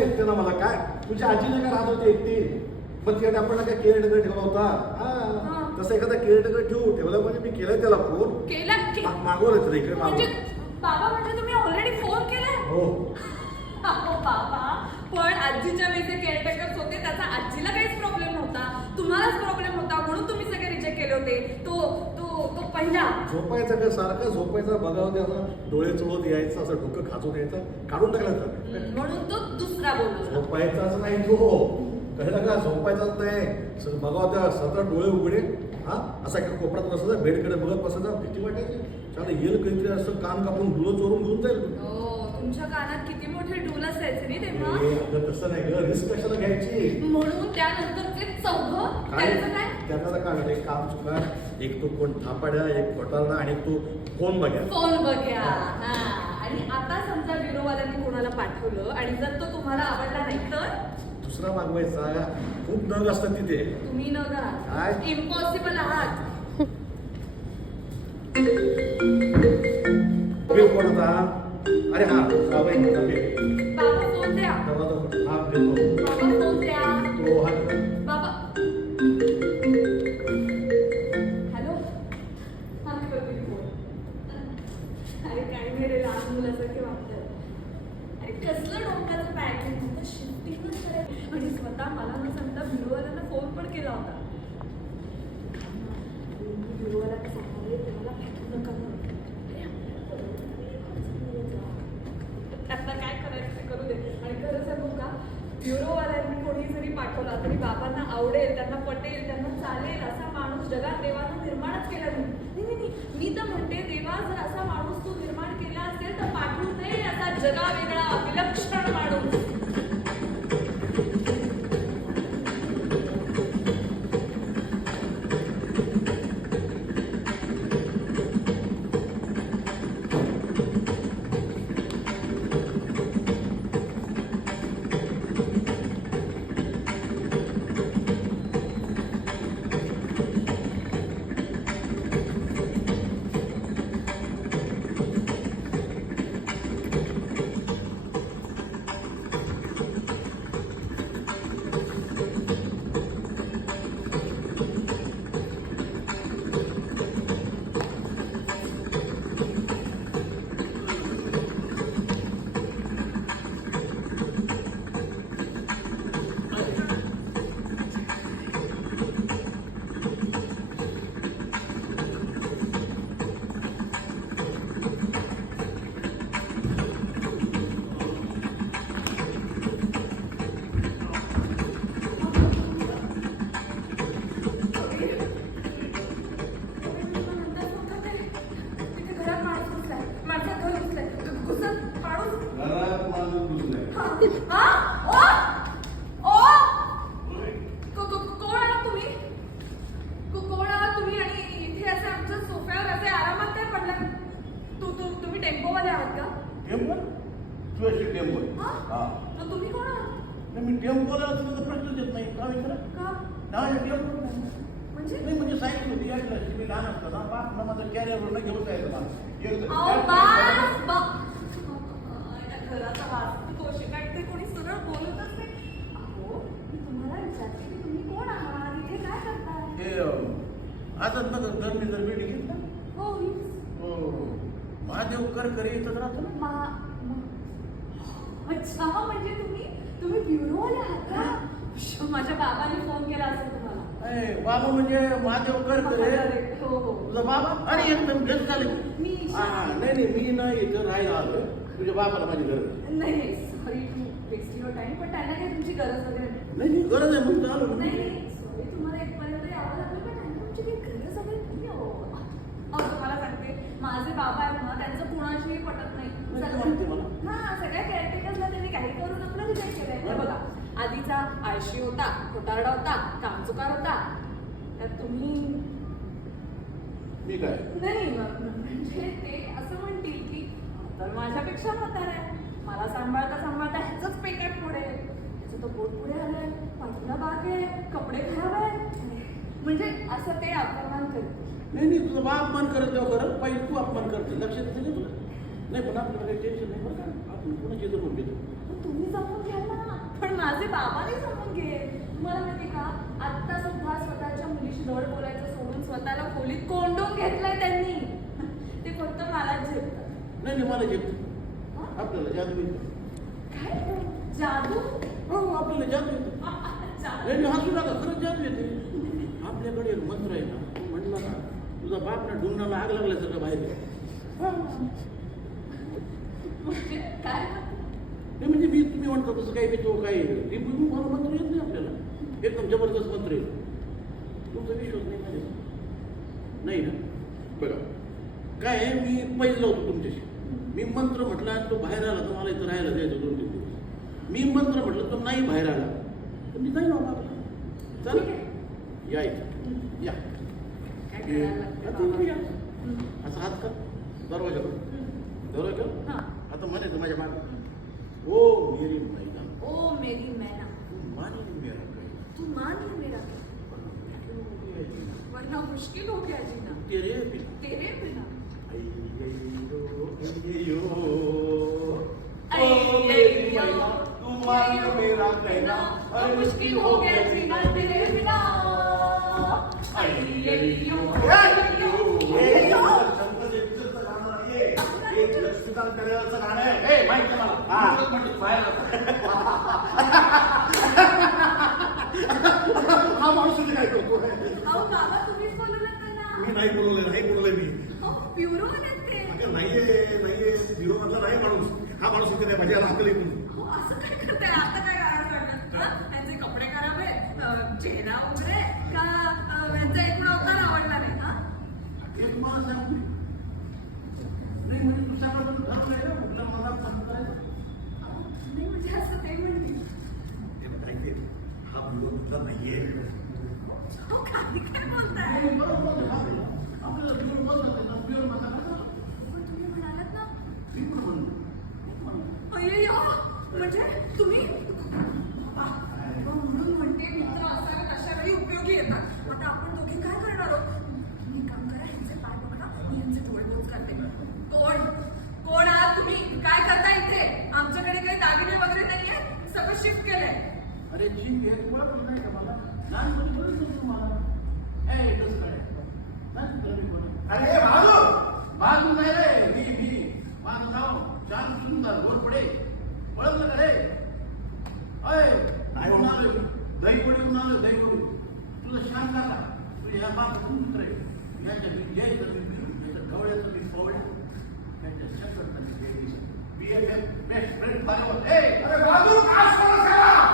एकट्यानं मला काय? तुझी आजी नाही का राहत होती एकटी? पण तिकडे आपण ना काय केअरटेकर ठेवला होता? हा. तसं एखादा केअरटेकर ठेवू ठेवला म्हणजे मी केलंय त्याला फोन. केला मागवलं तर इकडे म्हणजे मागवलं बाबा म्हणजे तुम्ही ऑलरेडी फोन केलाय? हो. अहो बाबा पण आजीच्या वेळी जे केअरटेकर्स होते त्याचा आजीला काहीच प्रॉब्लेम नव्हता. तुम्हालाच प्रॉब्लेम होता म्हणून तुम्ही सगळे रिजेक्ट केले होते. तो तो तो पहिला. झोपायचं का सारखं? झोपायचं बघावं त्याचा डोळे चोळत यायचं असं डोकं खाचून यायचं काढून टाकलं म्हणून तो दुसरा बोलला झोपायचाच नाही तो. कळलं का? झोपायचाच नाही. बघावं त्या सतत डोळे उघडे. हा? असा एका कोपऱ्यात बसायचा बेडकडे बघत बसायचा. भीती वाटायची. त्याला येईल काहीतरी असं कान कापून डुलं चोरून घेऊन जाईल? हो तुमच्या कानात किती मोठे डूल असायचे नाही तेव्हा? ए, अगं तसं नाही ग. रिस्क कशाला घ्यायची? म्हणून त्यानंतर ते चौघ काय? त्यांचं काय? त्यांना काय एक काम चुका एक तो कोण थापाड्या एक खोटारडा आणि तो फोन बघ्या. फोन बघ्या. हा. आणि आता समजा विरोवाल्यांनी कोणाला पाठवलं आणि जर तो तुम्हाला आवडला नाही तर? दुसरा मागवायचा. खूप नग असतात तिथे. तुम्ही न काय? इम्पॉसिबल आहात. बिल कोण होता? अरे हा होता बिल बाबा फोन द्या दरवाजा हा बिल तो. बाबा फोन द्या तो हा बाबा. हॅलो? हा मी करते की फोन. अरे काय नाही रे लहान मुलासारखे वाटतं अरे कसलं डोक्याचं पॅकिंग होतं शिफ्टिंगच करायचं आणि स्वतः मला न सांगता फोन पण केला होता. ते मला नका म्हणून. अरे आपल्याला परवडत नाही, अडचण नाही येत. त्यांना काय करायचं ते करू दे आणि खरं सांगू का युरोवाल्यांनी कोणी जरी पाठवला तरी बाबांना आवडेल त्यांना पटेल त्यांना चालेल असा माणूस जगात देवानं निर्माणच केला नाही. मी तर म्हणते देवा जर असा माणूस तू निर्माण केला असेल तर पाठवू नये असा जगा वेगळा विलक्षण माणूस हा? ओ? ओ? को- को- कोण आहात तुम्ही? को- कोण आहात तुम्ही? आणि इथे असे आमच्या सोफ्यावर असे आरामात काय पडला? तू तू तुम्ही टेम्पोवाले आहात का? टेम्पल सुरक्षित टेम्पल हा? हा. मग तुम्ही कोण आहात? नाही, मी टेम्पल असं तर प्रश्न देत नाही. का विचारा? का? नाही टेम्पल नाही म्हणजे? नाही, म्हणजे सायकल होती यायला मी लहान असताना पाच ना माझं कॅरियरवर नाही घेऊन जायचं मला. एक- अहो बास! बा घराचा वास तोशी काढते कोणी सरळ बोलतच नाही. अहो मी तुम्हाला विचारते की तुम्ही कोण आहात? इथे काय करताय? ते अं, आझाद नगर धरणी जर बिल्डिंग घेतलं. हो हीच. हो महादेव करकरे इथंच राहतो ना. मा मा- अच्छा म्हणजे तुम्ही तुम्ही ब्युरोवाले आहात का? श, माझ्या बाबाने फोन केला असेल तुम्हाला. ए, बाबा म्हणजे महादेव करकरे? हो हो. तुझा बाबा? आणि एकदम भेट झाले. मी हा नाही नाही मी ना इथं राहायला आलो तुझ्या बाबाला माझी गरज आहे. नाही sorry to waste your time पण त्यांना काही तुमची गरज वगैरे नाही. नाही नाही गरज आहे म्हणून तर आलो ना. नाही नाही सॉरी तुम्हाला इथपर्यंत यावं लागलं पण त्यांना तुमची काही गरज वगैरे नाही अहो तुम्हाला सांगते माझे बाबा आहेत ना त्यांचं कुणाशीही पटत नाही. नाही, सगळं- माहिती मला. हा सगळ्या केअरटेकर्सला त्यांनी काही करून आपलं रिजेक्ट केलंय हे बघा आधीचा आळशी होता खोटारडा होता कामचुकार होता. त्यात तुम्ही मी काय? नाही म्हणजे ते तर माझ्यापेक्षा म्हातारा आहे. मला सांभाळता सांभाळता ह्याच पेकट पुढे. ह्याचं तो पोट पुढे आलंय. पाठीला बाग आहे. कपडे खराब आहे म्हणजे असं ते अपमान करते नाही नाही तुझं बा अपमान करत तेव्हा खरं. पहिले तू अपमान करते. लक्षात येते नाही तुला? नाही पण आपल्याला काही टेन्शन नाही बरं का? आपण कोणाची येतो म्हणते पण तुम्ही जमून घ्या ना. पण माझे बाबा नाही जमून घे. तुम्हाला माहिती का? आत्ता सुद्धा स्वतःच्या मुलीशी धड बोलायचं सोडून स्वतःला खोलीत कोंडून घेतलंय त्यांनी. ते फक्त मलाच झेपतात. नाही नाही मला घेतो. आपल्याला जादू येतो. काय? जादू? हो आपल्याला जादू येतो. जादू. नाही नाही हसू नका खरंच जादू येते. आपल्याकडे एक मंत्र आहे ना तू म्हणला ना तुझा बाप ना डुंगणाला आग लागल्यासारखं बाहेर आहे. म्हणजे काय? नाही म्हणजे मी तुम्ही म्हणता तसं काही मी तो काही ते बुजून मला मंत्र येत नाही आपल्याला. एकदम जबरदस्त मंत्र येतो तुमचा विश्वास नाही माझ्यावर नाही ना? बघा काय आहे, मी पैसे लावतो तुमच्याशी. मी मंत्र म्हटलं आणि तो बाहेर आला तर मला इथं राहायला द्यायचं दोन तीन दिवस. मी मंत्र म्हटलं तो नाही बाहेर आला. तर मी जाईन बाबा. चालेल? या इथं. या? असं हात कर दरवाजा कर दरवाजा? कर हा. आता म्हणायचं माझ्या मागे. ओ मेरी मैना ओ मेरी मैना. तू मानी मेरा तू मान मेरा वरना मुश्किल हो गया जीना. तेरे बिना. तेरे बिना. मुश्किल हो गया जीना तेरे बिना. हा. माणूस काय करतो बोलवलं मी नाही बोलवलं नाही बोलवलंय मी अगं नाहीये नाहीये. झिरो मधला नाही माणूस. हा माणूस इथे नाही माझ्या येऊन अहो, असं काय करताय? आता काय करायला लागलं हा? यांचे कपडे खराब आहे चेहरा उघडे का? अं, यांचा एकूण अवतार आवडला नाही हा? एक माणूस आहे आपली. नाही म्हणजे तू सगळं पण ठरवलंय ना, कुठल्या मनात काम करायचं. नाही म्हणजे असं ते म्हणते. हा झिरो मधला नाहीये अहो, काही काय बोलताय नाही, बरोबर आहे, आपल्याला. आपल्याला प्युअर बोलतात आहे ना, प्युअर म्हणतात ना. पण तुम्ही म्हणालात ना प्युअर म्हणून. म्हणून. अय्यो म्हणजे तुम्ही बाबा, बाबा, म्हणून म्हणते मित्र असावे अशा वेळी उपयोगी येतात आता आपण दोघे काय करणार आहोत? तुम्ही काम करा ह्यांचे पाय बघा मी यांचे डोळे मोज करते कोण? कोण आहात तुम्ही? काय करता इथे? आमच्याकडे काही दागिने वगैरे नाहीये? सगळं शिफ्ट केलंय. अरे जी हे ओळखलं मला? तुम्हाला ए कसं काय नाही तुला मी बोलत. अरे भाऊ बाजू नाही रे मी मी माझं नाव जान सुंदर घोरपडे ओळखलं का रे अय नाही कुठून आलोय मी? दहीपोळी कुठून आलोय दहीपोळी तुला शांत का तुझ्या म्हणजे या मागं तू आहे. याच्या मी जयचं मी बिरू याच्या गवळ्याचं मी सोवड्या याच्या शकरचं मी F BFF, best friend forever. ए, अरे बाजू काय